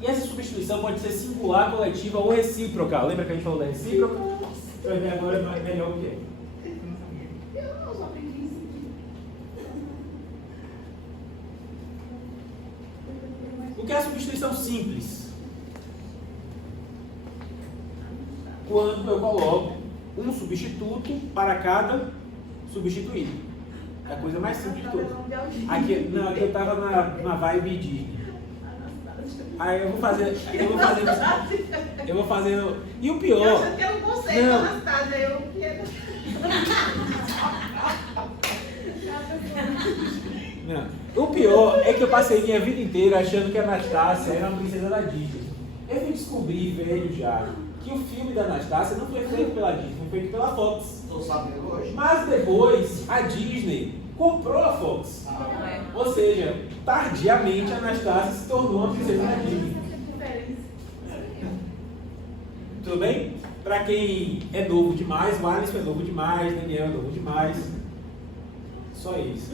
E essa substituição pode ser singular, coletiva ou recíproca. Lembra que a gente falou da recíproca? Você vai ver agora melhor o que é. Eu só aprendi isso aqui. O que é a substituição simples? Quando eu coloco um substituto para cada substituído. É a coisa mais simples de todas. Aqui eu estava na vibe de... Aí eu vou fazer. E o pior. Eu achando que era um conceito, Anastácia. Eu que era. Não. O pior é que eu passei minha vida inteira achando que a Anastácia era uma princesa da Disney. Eu fui descobrir, velho já, que o filme da Anastácia não foi feito pela Disney, foi feito pela Fox. Estou sabendo hoje. Mas depois a Disney comprou a Fox. Ou seja, tardiamente a Anastácia se tornou uma princesa da Disney. Tudo bem? Para quem é novo demais, o Alisson é novo demais, Daniel é novo demais. Só isso.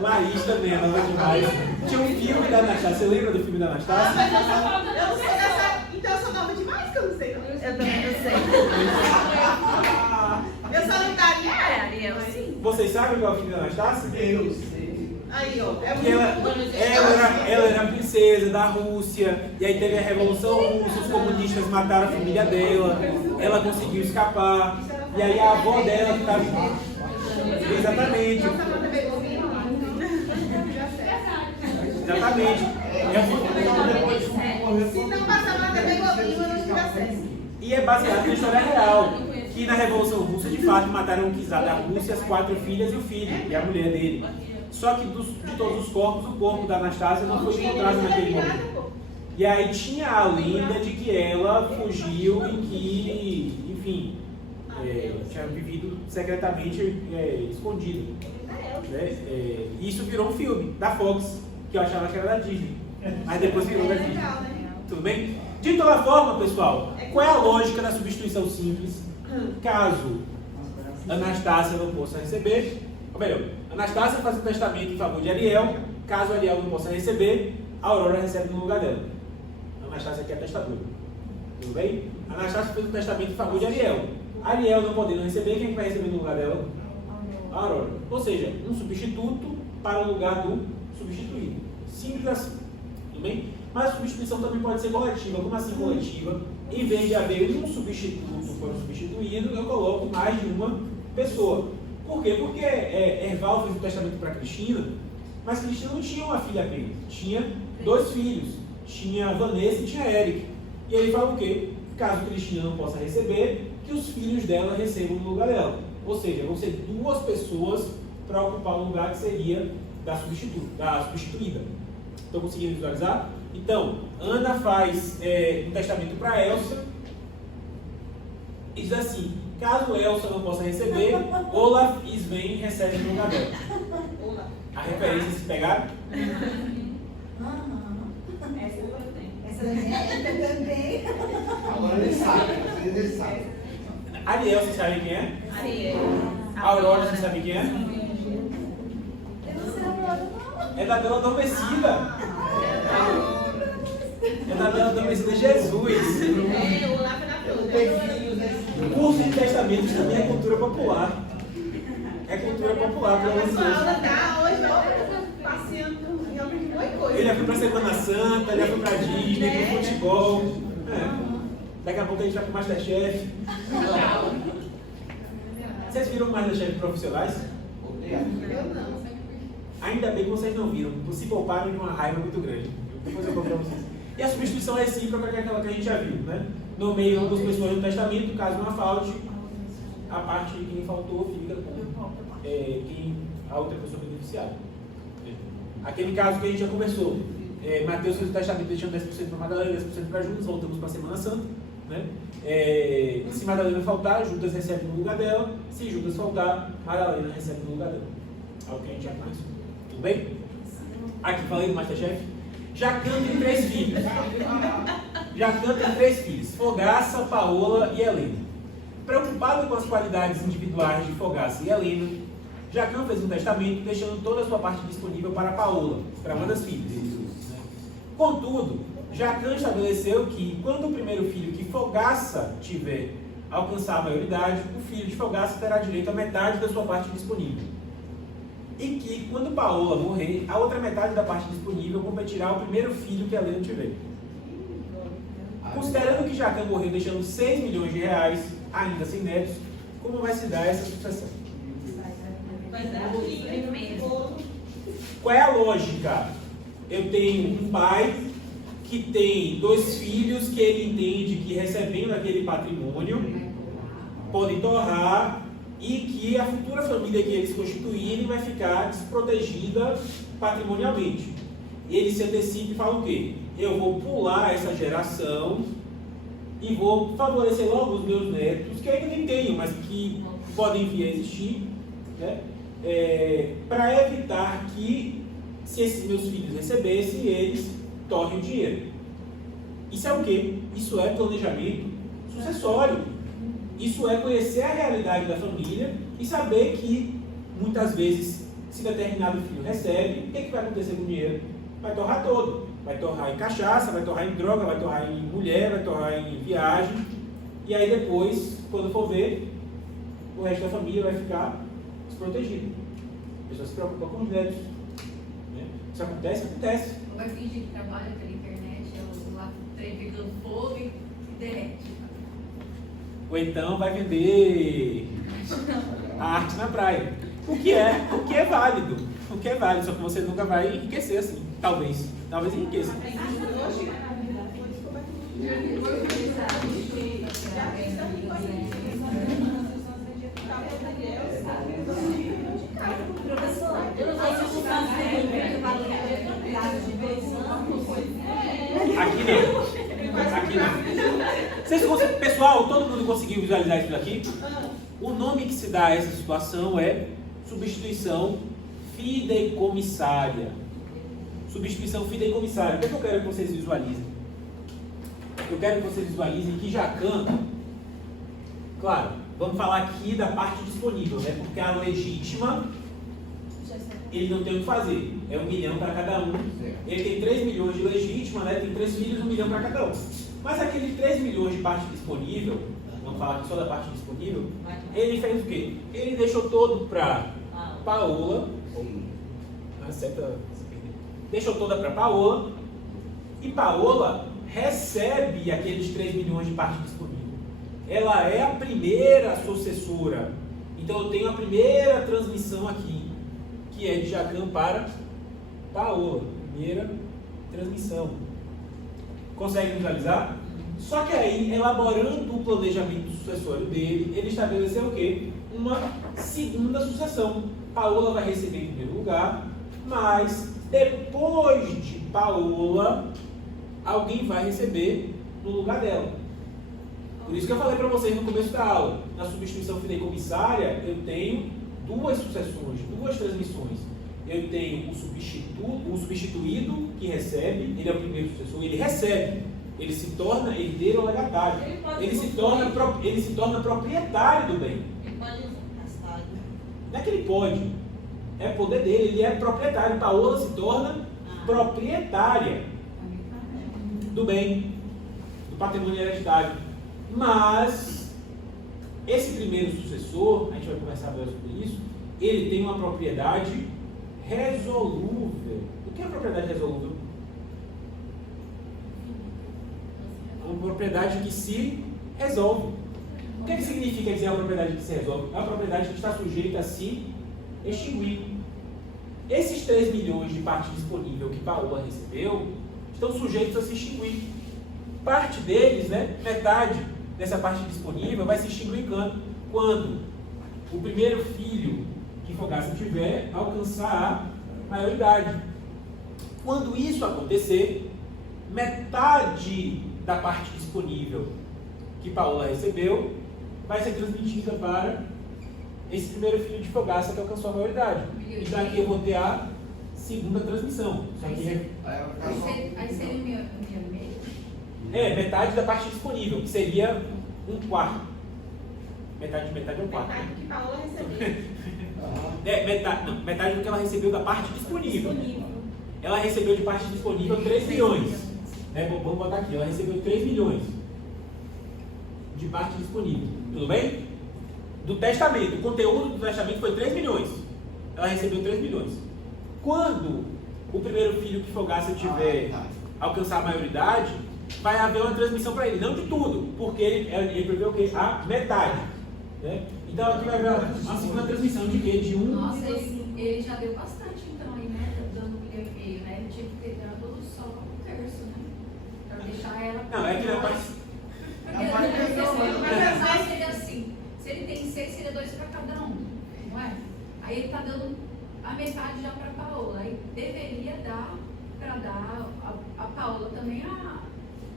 Laís também é nova demais. Tinha um filme da Anastácia. Você lembra do filme da Anastácia? Eu não sei dessa. Então eu sou nova demais que eu não sei. Eu também não sei. Eu só lembro da Ariel. Ariel, sim. Vocês sabem qual é o filme da Anastácia? Eu sei. Aí, ó. É Que ela era princesa da Rússia, e aí teve a Revolução Russa, os comunistas mataram a família dela, ela conseguiu escapar, e aí a avó dela que estava... Exatamente. Exatamente. Se não passar na TV Globinho, eu não tive acesso. E é baseado na história real, que na Revolução Russa, de fato, mataram o czar da Rússia, as 4 filhas e o filho, e a mulher dele. Só que de todos os corpos, o corpo da Anastácia não foi encontrado naquele momento. E aí tinha a lenda de que ela fugiu e que, enfim, tinha vivido secretamente escondida. Isso virou um filme da Fox, que eu achava que era da Disney. Mas depois virou da Disney. Tudo bem? De toda forma, pessoal, qual é a lógica da substituição simples? Caso Anastácia não possa receber, ou melhor, Anastácia faz um testamento em favor de Ariel. Caso Ariel não possa receber, a Aurora recebe no lugar dela. Anastácia aqui é testadora. Tudo bem? Anastácia fez um testamento em favor de Ariel. Ariel não podendo receber, quem vai receber no lugar dela? A Aurora. Ou seja, um substituto para o lugar do substituído. Simples assim. Tudo bem? Mas a substituição também pode ser coletiva. Como assim coletiva? Em vez de haver um substituto para o substituído, eu coloco mais de uma pessoa. Por quê? Porque Erval fez um testamento para Cristina, mas Cristina não tinha uma filha apenas, tinha 2 filhos, tinha Vanessa e tinha Eric. E ele fala o quê? Caso Cristina não possa receber, que os filhos dela recebam no lugar dela. Ou seja, vão ser 2 pessoas para ocupar o lugar que seria da substituída. Estão conseguindo visualizar? Então, Ana faz um testamento para Elsa e diz assim: caso Elsa não possa receber, Olaf e Sven recebem no lugar dela. A referência se pegar? Essa também. Agora ele sabe, ele sabe. Ariel, vocês sabem quem é? Ariel. Aurora, vocês sabem quem é? Eu não sei a Aurora, não. É da Bela Adormecida. É da Bela Adormecida Jesus. O lá foi na O curso de testamentos também é cultura popular. É cultura popular, pelo amor de pessoal Deus. tá hoje passeando em obra de muita coisa. Ele já foi pra Semana Santa, ele já foi pra Disney, pro futebol. Daqui a pouco a gente vai pro Masterchef. Vocês viram o Masterchef profissionais? Eu não. Ainda bem que vocês não viram, se pouparam de uma raiva muito grande. Depois eu conto pra vocês. E a substituição recíproca, que é aquela que a gente já viu, né? No meio das pessoas no testamento, caso não falte, a parte de quem faltou fica com a outra pessoa beneficiada. Aquele caso que a gente já conversou, Mateus fez o testamento deixando 10% para Madalena, 10% para Judas, voltamos para a Semana Santa. Né? Se Madalena faltar, Judas recebe no lugar dela. Se Judas faltar, Madalena recebe no lugar dela. É o que a gente já conhece. Tudo bem? Aqui falei do Masterchef. Jacã tem 3 filhos. Jacã tem 3 filhos: Fogaça, Paola e Helena. Preocupado com as qualidades individuais de Fogaça e Helena, Jacã fez um testamento deixando toda a sua parte disponível para Paola, para uma das filhas. Contudo, Jacã estabeleceu que quando o primeiro filho que Fogaça tiver alcançar a maioridade, o filho de Fogaça terá direito a metade da sua parte disponível. E que quando Paola morrer, a outra metade da parte disponível competirá ao primeiro filho que a Helena tiver. Considerando que Jacã morreu deixando 6 milhões de reais, ainda sem netos, como vai se dar essa sucessão? Vai dar dinheiro. Qual é a lógica? Eu tenho um pai que tem 2 filhos que ele entende que recebendo aquele patrimônio podem torrar e que a futura família que eles constituírem vai ficar desprotegida patrimonialmente. Ele se antecipa e fala o quê? Eu vou pular essa geração e vou favorecer logo os meus netos, que eu ainda nem tenho, mas que podem vir a existir, né? Para evitar que, se esses meus filhos recebessem, eles torrem o dinheiro. Isso é o quê? Isso é planejamento sucessório. Isso é conhecer a realidade da família e saber que, muitas vezes, se determinado filho recebe, o que vai acontecer com o dinheiro? Vai torrar todo. Vai torrar em cachaça, vai torrar em droga, vai torrar em mulher, vai torrar em viagem. E aí depois, quando for ver, o resto da família vai ficar desprotegido. A pessoa se preocupa com os netos. Né? Isso acontece? Acontece. Vai fingir que trabalha pela internet, eu lá trem pegando fogo e derrete. Ou então vai vender a arte na praia. O que é válido. O que é válido, só que você nunca vai enriquecer assim. Talvez enriqueça. Aqui não. Pessoal, todo mundo conseguiu visualizar isso daqui? O nome que se dá a essa situação é substituição fideicomissária. Substituição fideicomissária. O que é que eu quero que vocês visualizem? Eu quero que vocês visualizem que Jacã, claro, vamos falar aqui da parte disponível, né? Porque a legítima, ele não tem o que fazer. É 1 milhão para cada um. Ele tem 3 milhões de legítima, né? Tem 3 filhos, 1 milhão para cada um. Mas aquele 3 milhões de parte disponível, vamos falar aqui só da parte disponível, ele fez o quê? Ele deixou todo para Paola. Deixou toda para Paola. E Paola recebe aqueles 3 milhões de parte disponível. Ela é a primeira sucessora. Então eu tenho a primeira transmissão aqui, que é de Jacã para Paola. Primeira transmissão. Consegue visualizar? Só que aí, elaborando o planejamento sucessório dele, ele estabeleceu o quê? Uma segunda sucessão. Paola vai receber em primeiro lugar, mas depois de Paola, alguém vai receber no lugar dela. Por isso que eu falei para vocês no começo da aula, na substituição fideicomissária, eu tenho 2 sucessões, 2 transmissões. Eu tenho o substituído que recebe, ele é o primeiro sucessor, ele recebe, ele se torna herdeiro ou legatário, ele se torna proprietário do bem. Ele pode usar. Não é que ele pode, é poder dele, ele é proprietário. Paola se torna proprietária do bem, do patrimônio hereditário. Mas esse primeiro sucessor, a gente vai conversar mais sobre isso, ele tem uma propriedade resolúvel. O que é a propriedade resolúvel? Uma propriedade que se resolve. O que significa dizer uma propriedade que se resolve? É uma propriedade que está sujeita a se extinguir. Esses 3 milhões de parte disponível que Paola recebeu estão sujeitos a se extinguir. Parte deles, né, metade dessa parte disponível vai se extinguir quando o primeiro filho que Fogaça tiver alcançar a maioridade. Quando isso acontecer, metade da parte disponível que Paola recebeu vai ser transmitida para esse primeiro filho de Fogaça que alcançou a maioridade. E daqui eu vou ter a segunda transmissão. Isso aqui Aí seria meio. metade da parte disponível, que seria 1/4. Metade é 1/4. Metade que Paola recebeu. Metade do que ela recebeu da parte disponível. ela recebeu de parte disponível 3 milhões. Né? Vamos botar aqui, ela recebeu 3 milhões de parte disponível. Tudo bem? Do testamento, o conteúdo do testamento foi 3 milhões. Ela recebeu 3 milhões. Quando o primeiro filho que Fogaça tiver alcançar a maioridade, vai haver uma transmissão para ele, não de tudo, porque ele prevê o quê? A metade. Né? Então aqui vai haver uma segunda transmissão de quê? De 1. Nossa, ele já deu bastante então aí, né? Dando 1,5 milhão, né? Ele tinha que ter dado só um terço, né? Pra deixar ela. Não, é que não faz. Mas seria assim, se ele tem 6, seria 2 para cada um, não é? Aí ele está dando a metade já para a Paola. Aí deveria dar para dar a Paola também a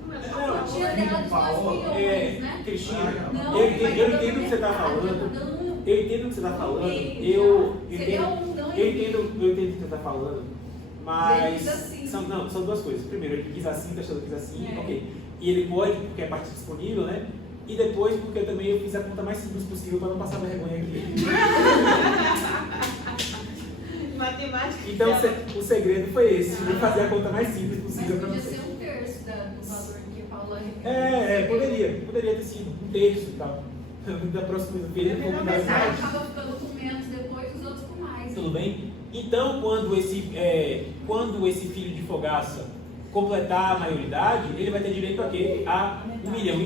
quantia dela dos 2 milhões, né? Cristina, Não, eu entendo o que você está falando. Eu entendo o que você está falando. Eu entendo o que você está falando. Mas são duas coisas. Primeiro, ele quis assim, o testador quis assim, ok. E ele pode, porque é parte disponível, né? E depois, porque também eu fiz a conta mais simples possível para não passar vergonha aqui. Matemática. Então o segredo foi esse, de fazer a conta mais simples possível para podia você. ser um terço do valor que a Paula Poderia ter sido um terço e tal. Da próxima vez eu vou dar mais. acaba ficando com menos depois, os outros com mais. Tudo bem? Então, quando esse filho de Fogaça completar a maioridade, ele vai ter direito a quê? A 1,5 milhão.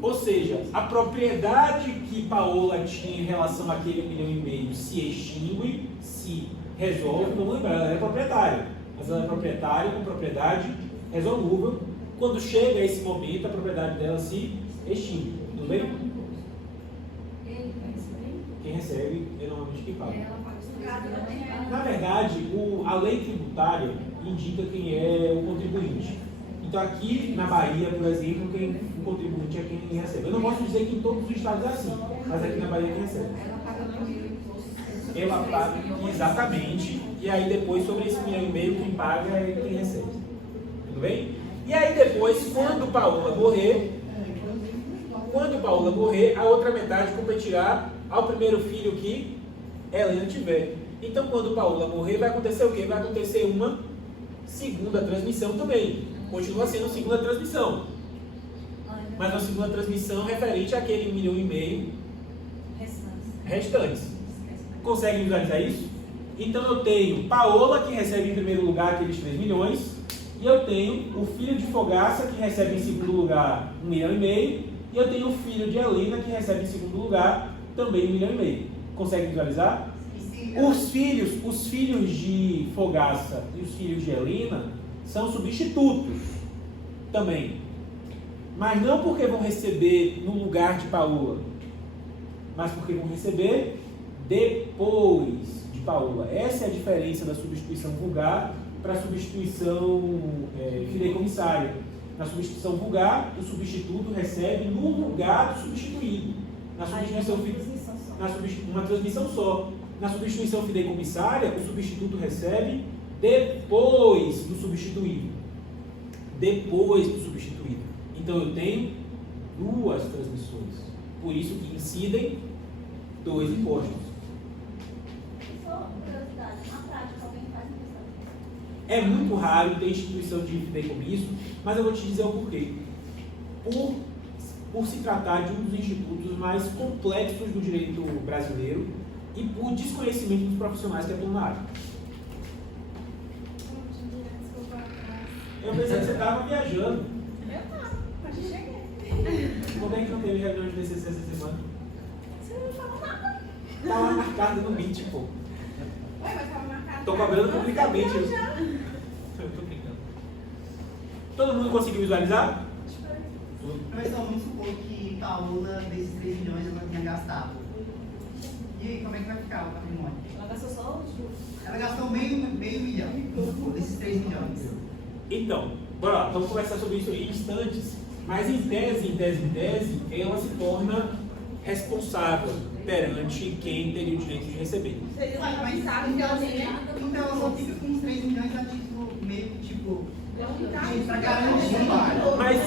Ou seja, a propriedade que Paola tinha em relação àquele 1,5 milhão se extingue, se resolve. Vamos lembrar, ela é proprietária. Mas ela é proprietária com propriedade resolúvel. Quando chega esse momento, a propriedade dela se extingue. Tudo bem? Ele vai receber? Quem recebe é normalmente quem paga. Ela paga os 3 milhões. Na verdade, a lei tributária indica quem é o contribuinte. Então aqui na Bahia, por exemplo, o contribuinte é quem recebe. Eu não posso dizer que em todos os estados é assim, mas aqui na Bahia é quem recebe. Ela paga primeiro o imposto. Ela paga exatamente, e aí depois sobre esse 1,5 milhão quem paga é quem recebe. Tudo bem? E aí depois, quando Paola morrer, a outra metade competirá ao primeiro filho que Helena tiver. Então quando Paola morrer, vai acontecer o quê? Vai acontecer uma segunda transmissão também. Continua sendo segunda transmissão. Mas uma segunda transmissão referente àquele 1,5 milhão restantes. Consegue visualizar isso? Então eu tenho Paola, que recebe em primeiro lugar aqueles 3 milhões, e eu tenho o filho de Fogaça, que recebe em segundo lugar 1,5 milhão, e eu tenho o filho de Helena, que recebe em segundo lugar também 1,5 milhão. Consegue visualizar? Os filhos de Fogaça e os filhos de Helena são substitutos também. Mas não porque vão receber no lugar de Paola, mas porque vão receber depois de Paola. Essa é a diferença da substituição vulgar para a substituição fideicomissária. Na substituição vulgar, o substituto recebe no lugar do substituído. Uma transmissão só. Na substituição fideicomissária, o substituto recebe depois do substituído. Então eu tenho 2 transmissões. Por isso que incidem 2 impostos. Só curiosidade, na prática alguém faz isso? É muito raro ter instituição de fideicomisso, mas eu vou te dizer o porquê. Por se tratar de um dos institutos mais complexos do direito brasileiro e por desconhecimento dos profissionais que atuam na área. Eu pensei que você estava viajando. Eu tava, mas cheguei. Como é que não teve reunião de VCC essa semana? Você não falou nada. Tá lá marcado no Meet, pô. Ué, mas tava marcado. Tô cobrando publicamente. Eu tô brincando. Todo mundo conseguiu visualizar? Mas então, vamos supor que Paola, desses 3 milhões, ela tinha gastado. E aí, como é que vai ficar o patrimônio? Ela gastou só os juros. Ela gastou meio milhão, vamos supor, desses 3 milhões. Então, bora lá, vamos conversar sobre isso em instantes. Mas em tese, ela se torna responsável perante quem teria o direito de receber. Seria Mas uma sabe que então, ela tem, né? então ela só fica com os 3 milhões a título meio que tipo. Pra garantir. garantir. Mas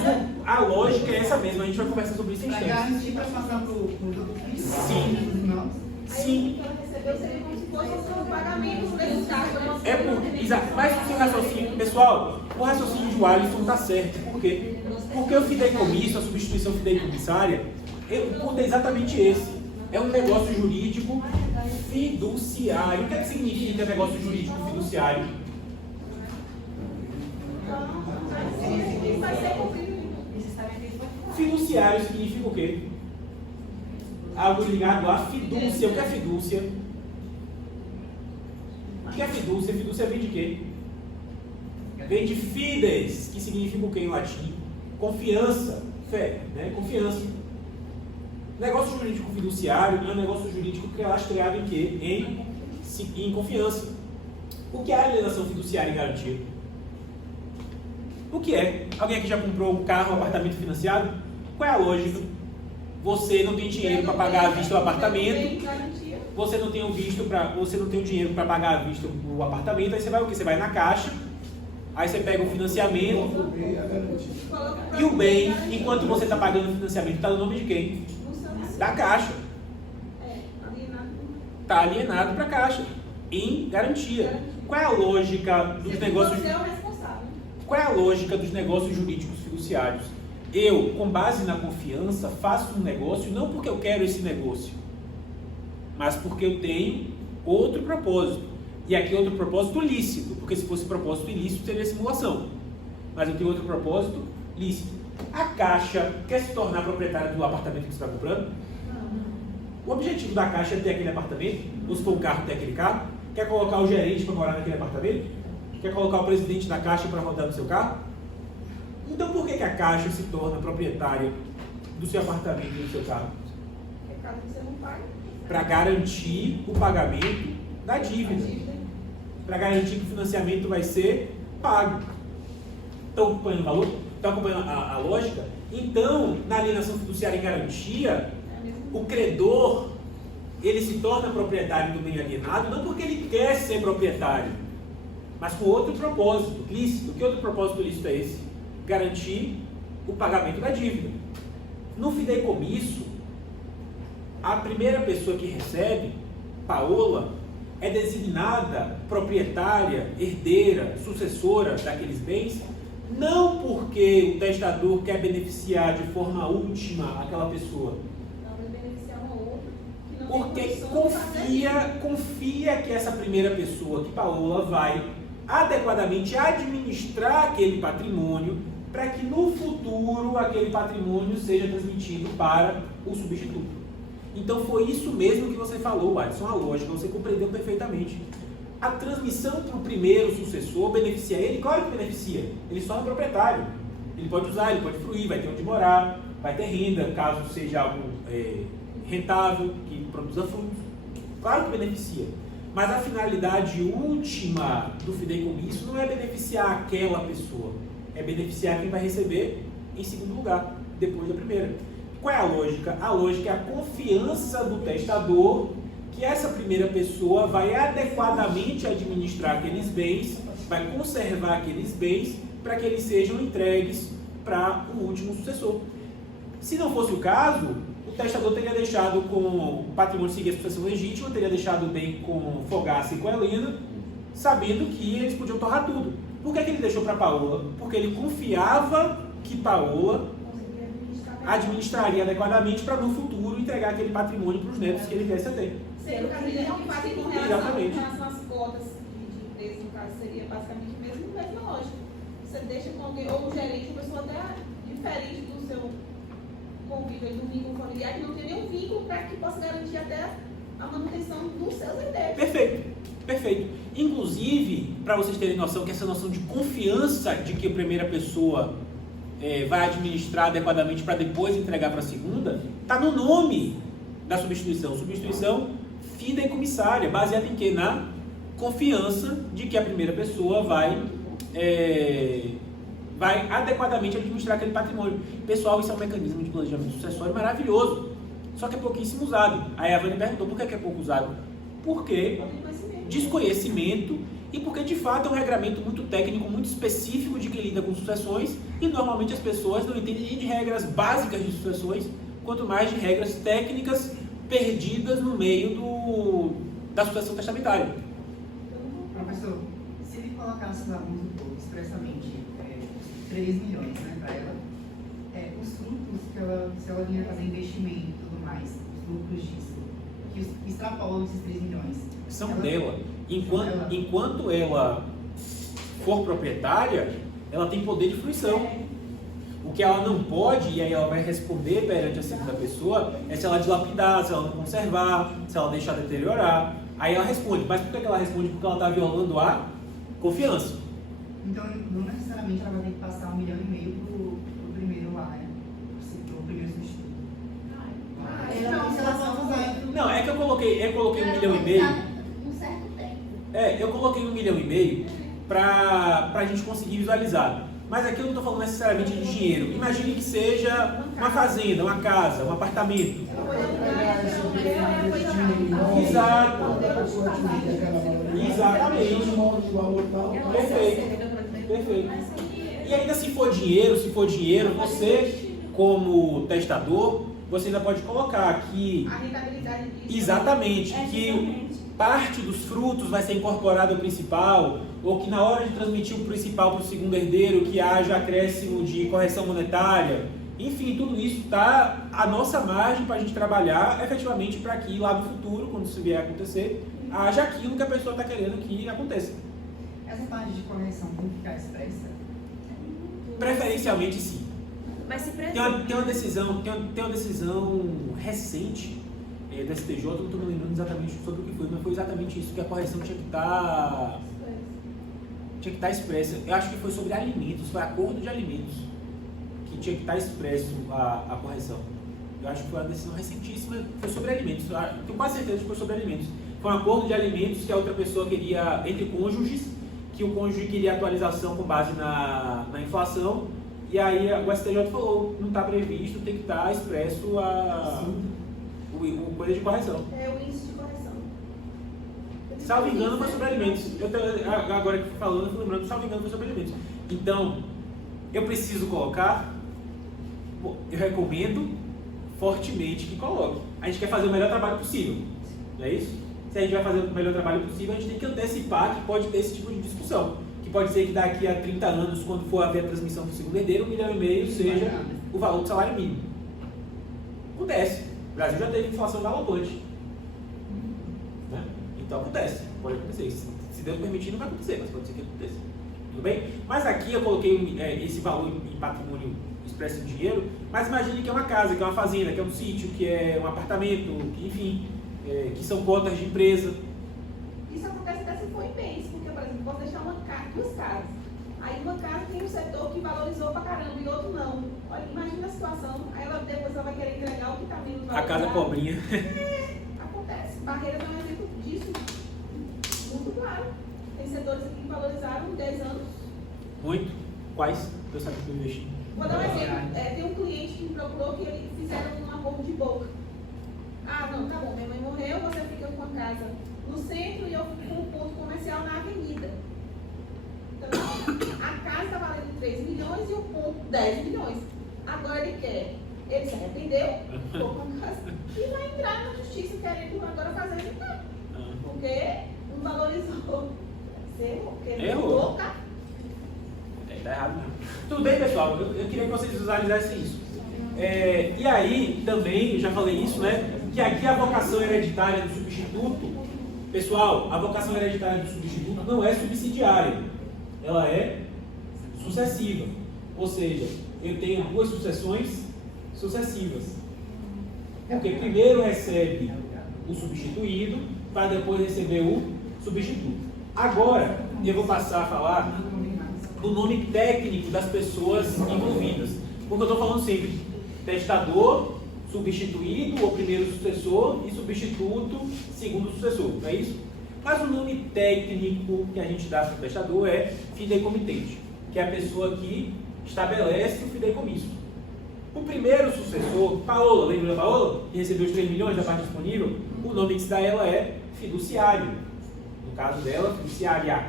a lógica é essa mesma, a gente vai conversar sobre isso em Pra instantes. garantir pra passar pro outro filho. Sim. Não. Sim. Aí ela recebeu seria como se fosse um pagamento desse cargo. É exato, mas o seu raciocínio, pessoal, o raciocínio de Alisson está certo. Por quê? Porque o fideicomisso, a substituição fideicomissária, o ponto é exatamente esse. É um negócio jurídico fiduciário. O que é que significa negócio jurídico fiduciário? Vai ser cumprido. Fiduciário significa o quê? Algo ligado à fidúcia. O que é fidúcia? O que é fidúcia? Fidúcia vem de quê? Vem de fides, que significa o quê em latim? Confiança, fé, né? Confiança. Negócio jurídico fiduciário é um negócio jurídico que é lastreado em quê? Em confiança. O que é alienação fiduciária e garantia? O que é? Alguém aqui já comprou um carro, um apartamento financiado? Qual é a lógica? Você não tem dinheiro para pagar à vista o apartamento. Você não tem o dinheiro para pagar à vista o apartamento. Aí você vai o quê? Você vai na caixa. Aí você pega o financiamento. E o bem, enquanto você está pagando o financiamento, está no nome de quem? Da caixa. Está alienado para a caixa. Em garantia. Qual é a lógica dos negócios? Qual é a lógica dos negócios jurídicos fiduciários? Eu, com base na confiança, faço um negócio não porque eu quero esse negócio, mas porque eu tenho outro propósito. E aqui outro propósito lícito, porque se fosse propósito ilícito seria simulação. Mas eu tenho outro propósito lícito. A Caixa quer se tornar proprietária do apartamento que você está comprando? O objetivo da Caixa é ter aquele apartamento, ou se for um carro, ter aquele carro. Quer colocar o gerente para morar naquele apartamento? Quer colocar o presidente da Caixa para rodar no seu carro? Então por que a Caixa se torna proprietária do seu apartamento e do seu carro? Porque caso você não pague. Para garantir o pagamento da dívida. Para garantir que o financiamento vai ser pago. Estão acompanhando o valor? Estão acompanhando a lógica? Então, na alienação fiduciária em garantia, o credor, ele se torna proprietário do bem alienado não porque ele quer ser proprietário, mas com outro propósito lícito. Que outro propósito lícito é esse? Garantir o pagamento da dívida. No fideicomisso, a primeira pessoa que recebe, Paola, é designada proprietária, herdeira, sucessora daqueles bens, não porque o testador quer beneficiar de forma última aquela pessoa, porque confia que essa primeira pessoa, que Paola, vai adequadamente administrar aquele patrimônio para que no futuro aquele patrimônio seja transmitido para o substituto. Então foi isso mesmo que você falou, Alisson, a lógica, você compreendeu perfeitamente. A transmissão para o primeiro sucessor beneficia ele? Claro que beneficia, ele só é proprietário. Ele pode usar, ele pode fruir, vai ter onde morar, vai ter renda, caso seja algo rentável, que produza frutos. Claro que beneficia. Mas a finalidade última do fideicomisso não é beneficiar aquela pessoa, é beneficiar quem vai receber em segundo lugar, depois da primeira. Qual é a lógica? A lógica é a confiança do testador que essa primeira pessoa vai adequadamente administrar aqueles bens, vai conservar aqueles bens para que eles sejam entregues para o último sucessor. Se não fosse o caso, o testador teria deixado com o patrimônio seguir a sucessão legítima, teria deixado o bem com Fogaça e com Helena, sabendo que eles podiam torrar tudo. Por que ele deixou para Paola? Porque ele confiava que Paola administraria adequadamente para no futuro entregar aquele patrimônio para os netos que ele quer ter. Seria o que fazem com relação às cotas de empresa, no caso, seria basicamente a mesma lógica. Você deixa com alguém, ou o gerente, uma pessoa até diferente do seu convívio, do vínculo familiar, que não tem nenhum vínculo para que possa garantir até a manutenção dos seus herdeiros. Perfeito, perfeito. Inclusive, para vocês terem noção que essa noção de confiança de que a primeira pessoa vai administrar adequadamente para depois entregar para a segunda, está no nome da substituição. Substituição fideicomissária, baseada em quê? Na confiança de que a primeira pessoa vai adequadamente administrar aquele patrimônio. Pessoal, isso é um mecanismo de planejamento sucessório maravilhoso, só que é pouquíssimo usado. Aí a Vânia perguntou por que é pouco usado? Porque desconhecimento e porque de fato é um regramento muito técnico, muito específico de quem lida com sucessões, e normalmente as pessoas não entendem nem de regras básicas de sucessões, quanto mais de regras técnicas perdidas no meio da sucessão testamentária. Professor, se ele colocasse lá, vamos supor, expressamente 3 milhões, né, para ela, os frutos que ela, se ela vinha fazer investimento e tudo mais, os lucros disso, que extrapolam esses 3 milhões. São ela- dela. Enquanto ela for proprietária, ela tem poder de fruição. O que ela não pode, e aí ela vai responder perante a segunda pessoa, é se ela dilapidar, se ela não conservar, se ela deixar deteriorar. Aí ela responde. Mas por que ela responde? Porque ela está violando a confiança. Então, não necessariamente ela vai ter que passar 1,5 milhão pro primeiro lá, né? Pro primeiro substituto. Não, se ela só usar entre Não, é que eu coloquei 1,5 milhão. Um certo tempo. Eu coloquei 1,5 milhão para a gente conseguir visualizar. Mas aqui eu não estou falando necessariamente de dinheiro. Imagine que seja uma fazenda, uma casa, um apartamento. Exato. Exatamente. Perfeito. E ainda se for dinheiro, você, como testador, você ainda pode colocar que A rentabilidade disso. exatamente, que parte dos frutos vai ser incorporado ao principal, ou que na hora de transmitir o principal para o segundo herdeiro, que haja acréscimo de correção monetária. Enfim, tudo isso está a nossa margem para a gente trabalhar efetivamente para que lá no futuro, quando isso vier a acontecer, haja aquilo que a pessoa está querendo que aconteça. essa parte de correção tem que ficar expressa. Preferencialmente sim. Mas se Tem uma decisão recente da STJ, eu não estou me lembrando exatamente sobre o que foi, mas foi exatamente isso, que a correção tinha que estar expressa. Eu acho que foi sobre alimentos, foi acordo de alimentos, que tinha que estar expresso a correção. Eu acho que foi uma decisão recentíssima, foi sobre alimentos, tenho quase certeza que foi sobre alimentos. Foi um acordo de alimentos que a outra pessoa queria, entre cônjuges, que o cônjuge queria atualização com base na inflação, e aí o STJ falou, não está previsto, tem que estar expresso o coisa de correção. É o índice de correção. Salvo engano, foi sobre alimentos. Agora que falando, eu fui lembrando, salvo engano, foi sobre alimentos. Então, eu preciso colocar, eu recomendo fortemente que coloque. A gente quer fazer o melhor trabalho possível, não é isso? Se a gente vai fazer o melhor trabalho possível, a gente tem que antecipar que pode ter esse tipo de discussão. Que pode ser que daqui a 30 anos, quando for haver a transmissão do segundo herdeiro, 1,5 milhão seja o valor do salário mínimo. Acontece. O Brasil já teve inflação galopante. Né? Então acontece. Pode acontecer. Se Deus permitir, não vai acontecer, mas pode ser que aconteça. Tudo bem? Mas aqui eu coloquei esse valor em patrimônio expresso em dinheiro, mas imagine que é uma casa, que é uma fazenda, que é um sítio, que é um apartamento, que, enfim, que são cotas de empresa. Isso acontece até se for em bens, porque, por exemplo, posso deixar duas casas. Aí uma casa tem um setor que valorizou pra caramba e outro não. Olha, imagina a situação, aí depois ela vai querer entregar o que está menos valorizado. A casa pobrinha. Acontece. Barreiras é um exemplo disso. Muito claro. Tem setores aqui que valorizaram em 10 anos. Muito. Quais? Eu sabia que eu investi. Vou dar um exemplo. Tem um cliente que me procurou que eles fizeram um acordo de boca. Ah, não, tá bom, minha mãe morreu, você fica com a casa no centro e eu fico com um ponto comercial na avenida. Então, a casa está valendo 3 milhões e o ponto 10 milhões. Agora ele quer. Ele se arrependeu, ficou com a casa e vai entrar na justiça querendo agora fazer isso. Porque não valorizou. Você errou, porque ele Errou. errou, tá? Tá errado mesmo. Tudo bem, pessoal, eu queria que vocês visualizassem isso. E aí, também, já falei isso, né? Que aqui a vocação hereditária do substituto, pessoal, a vocação hereditária do substituto não é subsidiária, ela é sucessiva. Ou seja, eu tenho duas sucessões sucessivas. Porque primeiro recebe o substituído, para depois receber o substituto. Agora, eu vou passar a falar do nome técnico das pessoas envolvidas. Porque eu estou falando sempre testador, substituído, ou primeiro sucessor, e substituto, segundo sucessor, não é isso? Mas o nome técnico que a gente dá para o testador é fideicomitente, que é a pessoa que estabelece o fideicomisso. O primeiro sucessor, Paola, lembra da Paola? Que recebeu os 3 milhões da parte disponível? O nome que se dá a ela é fiduciário. No caso dela, fiduciária.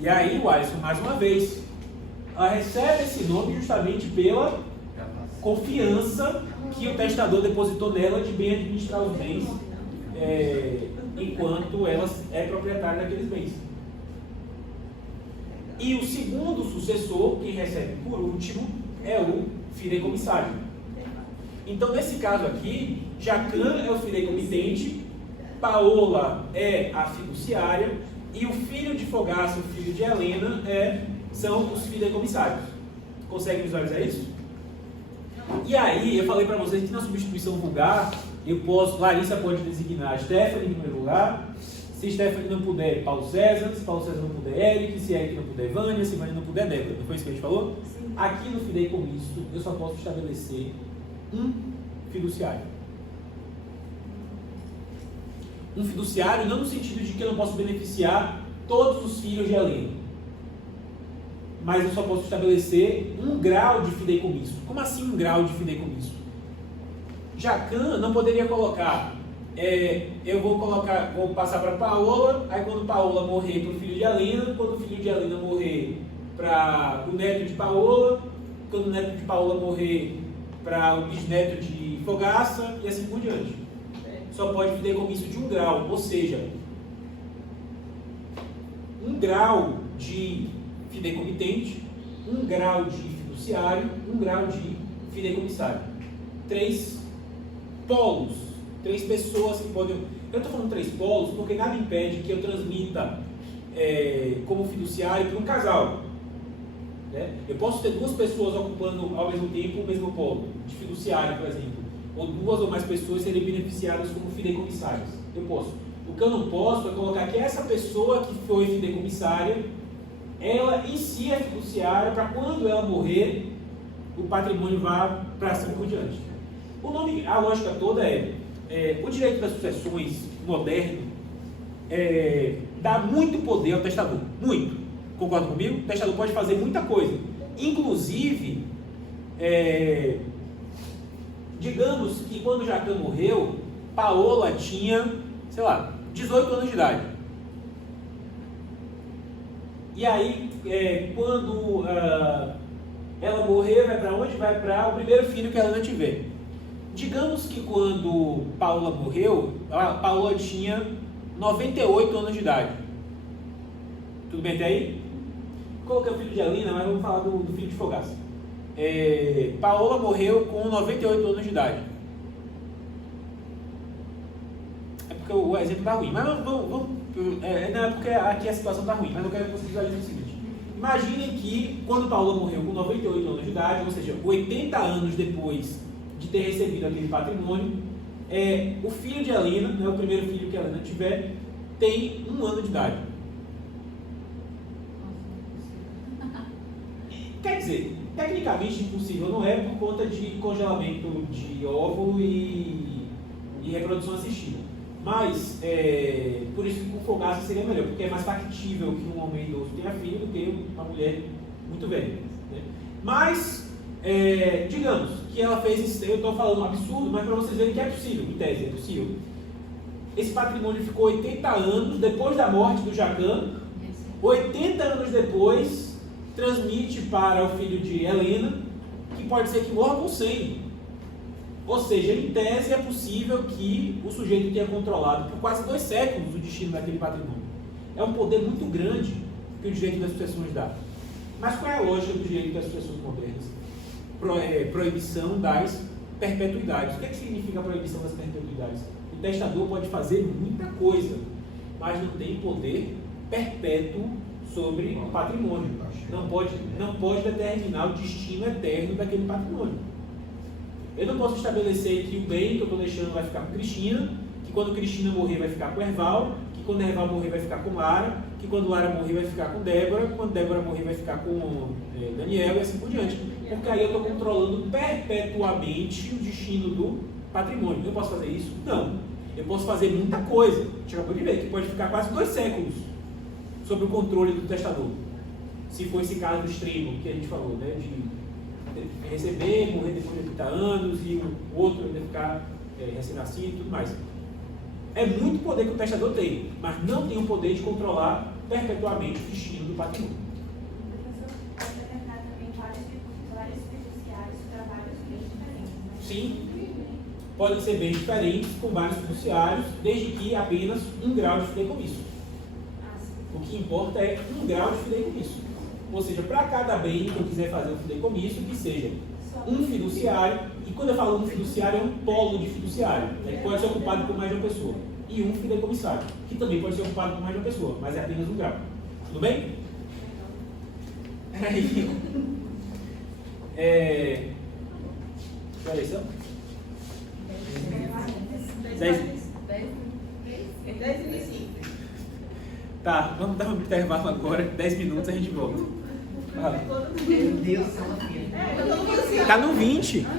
E aí, o Alisson, mais uma vez, ela recebe esse nome justamente pela confiança que o testador depositou nela de bem administrar os bens enquanto ela é proprietária daqueles bens. E o segundo sucessor, quem recebe por último, é o fideicomissário. Então, nesse caso aqui, Jacã é o fideicomitente, Paola é a fiduciária e o filho de Fogaça, o filho de Helena, são os fideicomissários. Consegue visualizar isso? E aí, eu falei para vocês que na substituição vulgar, Larissa pode designar Stephanie em primeiro lugar. Se Stephanie não puder, Paulo César. Se Paulo César não puder, Eric. Se Eric não puder, Vânia. Se Vânia não puder, Débora. Não foi isso que a gente falou? Sim. Aqui no fideicomisso, eu só posso estabelecer um fiduciário. Um fiduciário não no sentido de que eu não posso beneficiar todos os filhos de Helena, mas eu só posso estabelecer um grau de fideicomisso. Como assim um grau de fideicomisso? Jacã não poderia colocar, eu vou passar para Paola, aí quando Paola morrer para o filho de Helena, quando o filho de Helena morrer para o neto de Paola, quando o neto de Paola morrer para o bisneto de Fogaça e assim por diante. Só pode fideicomisso de um grau, ou seja, um grau de fideicomitente, um grau de fiduciário, um grau de fideicomissário. 3 polos, 3 pessoas que podem... Eu estou falando 3 polos porque nada impede que eu transmita como fiduciário para um casal. Né? Eu posso ter 2 pessoas ocupando ao mesmo tempo o mesmo polo, de fiduciário, por exemplo. Ou 2 ou mais pessoas serem beneficiadas como fideicomissárias. Eu posso. O que eu não posso é colocar que essa pessoa que foi fideicomissária, ela em si é fiduciária para quando ela morrer, o patrimônio vá para cima por diante. A lógica toda o direito das sucessões moderno dá muito poder ao testador. Muito. Concorda comigo? O testador pode fazer muita coisa. Inclusive, digamos que quando Jacã morreu, Paola tinha, 18 anos de idade. E aí, quando ela morrer, vai para onde? Vai para o primeiro filho que ela não tiver. Digamos que quando Paola morreu, Paola tinha 98 anos de idade. Tudo bem até aí? Coloquei o filho de Helena, mas vamos falar do filho de Fogaça. Paola morreu com 98 anos de idade. É porque o exemplo está ruim, mas vamos não é porque aqui a situação está ruim, mas eu quero que vocês visualizem o seguinte. Imaginem que quando Paola morreu com 98 anos de idade, ou seja, 80 anos depois de ter recebido aquele patrimônio, o filho de Helena, o primeiro filho que Helena tiver, tem 1 ano de idade. Quer dizer, tecnicamente impossível não é por conta de congelamento de óvulo e reprodução assistida. Mas, por isso que com Fogaça seria melhor, porque é mais factível que um homem idoso tenha filho do que uma mulher muito velha. Né? Mas, digamos que ela fez isso, eu estou falando um absurdo, mas para vocês verem que é possível, em tese é possível. Esse patrimônio ficou 80 anos depois da morte do Jacã, 80 anos depois transmite para o filho de Helena, que pode ser que morra com 100. Ou seja, em tese é possível que o sujeito tenha controlado por quase 2 séculos o destino daquele patrimônio. É um poder muito grande que o direito das sucessões dá. Mas qual é a lógica do direito das sucessões modernas? Proibição das perpetuidades. O que significa a proibição das perpetuidades? O testador pode fazer muita coisa, mas não tem poder perpétuo sobre o patrimônio. Não pode determinar o destino eterno daquele patrimônio. Eu não posso estabelecer que o bem que eu estou deixando vai ficar com Cristina, que quando Cristina morrer vai ficar com Erval, que quando Erval morrer vai ficar com Lara, que quando Lara morrer vai ficar com Débora, quando Débora morrer vai ficar com Daniel e assim por diante. Porque aí eu estou controlando perpetuamente o destino do patrimônio. Eu posso fazer isso? Não. Eu posso fazer muita coisa. A gente acabou de ver que pode ficar quase 2 séculos sob o controle do testador. Se for esse caso extremo que a gente falou, né, de receber, morrer depois de 30 anos e o outro ainda ficar recém-nascido e tudo mais. É muito poder que o testador tem, mas não tem o poder de controlar perpetuamente o destino do patrimônio. Professor, pode determinar também vários fiduciários para vários bens, Sim. Podem ser bens diferentes com vários fiduciários, desde que apenas um grau de fideicomisso. O que importa é um grau de fideicomisso. Ou seja, para cada bem que eu quiser fazer um fideicomisso, que seja um fiduciário, e quando eu falo um fiduciário, é um polo de fiduciário, né, que pode ser ocupado por mais de uma pessoa, e um fideicomissário, que também pode ser ocupado por mais de uma pessoa, mas é apenas um grau. Tudo bem? Aí, que horas são? 10. 10 e 25. Tá, vamos dar um intervalo agora, 10 minutos a gente volta. Fala. Meu Deus, ela filha. Todo mundo assim, ó. Tá no 20. Eu tô